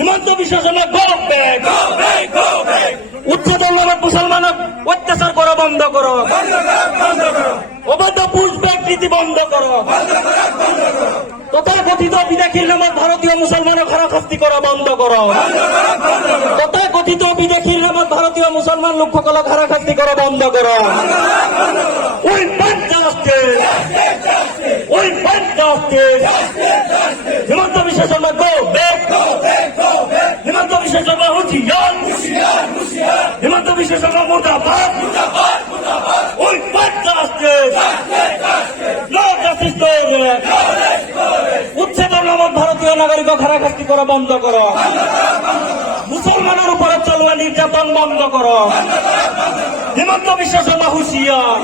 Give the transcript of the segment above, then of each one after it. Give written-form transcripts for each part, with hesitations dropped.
Himanta Biswa Sarma go back, উচ্চতর মুসলমানক অত্যাচার করা বন্ধ করো, অবাধ পুষব্যাক নীতি বন্ধ করো, তথাকথিত বিদেশির নামত ভারতীয় মুসলমানক হারাশাস্তি করা বন্ধ করো, তথাকথিত বিদেশির নামত ভারতীয় মুসলমান লোকসকলক হারাশাস্তি করা বন্ধ করো। We want justice, we want justice. Himanta Biswa Sarma go back, Himanta Biswa Sarma হুঁশিয়ার, Himanta Biswa Sarma মুর্দাবাদ। We want justice, no justice no back. উচ্ছেদের নামত ভারতীয় নাগরিক হারাশাস্তি করা বন্ধ করো, মুসলমানের উপরে চলুয়া নির্যাতন বন্ধ করো। হিমন্ত বিশ্ব শর্মা হুঁশিয়ার,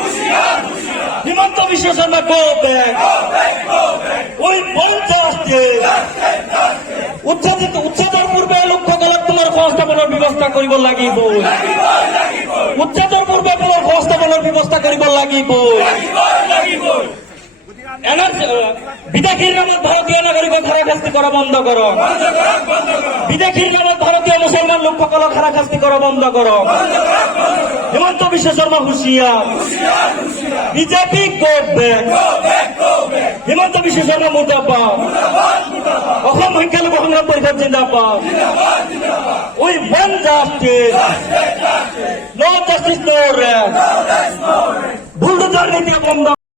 Himanta Biswa Sarma go back. We want justice. উচ্ছেদের পূর্বে লোকসকলক তোমার সংস্থাপনের ব্যৱস্থা কৰিব লাগিব, উচ্ছেদের পূর্বে তোমার সংস্থাপনের ব্যৱস্থা কৰিব লাগিব। বিদেশির নামত ভারতীয় নাগরিকক হারাশাস্তি করা বন্ধ করো, বিদেশির নামত ভারতীয় মুসলমান লোকসকলক হারাশাস্তি করা বন্ধ করো। হিমন্ত বিশ্ব শর্মা হুঁশিয়ার, BJP go back, Himanta Biswa Sarma মুর্দাবাদ, অসম সংখ্যালঘু সংগ্রাম পৰিষদ জিন্দাবাদ। We want justice, no justice no rest. Bulldozer নীতি বন্ধ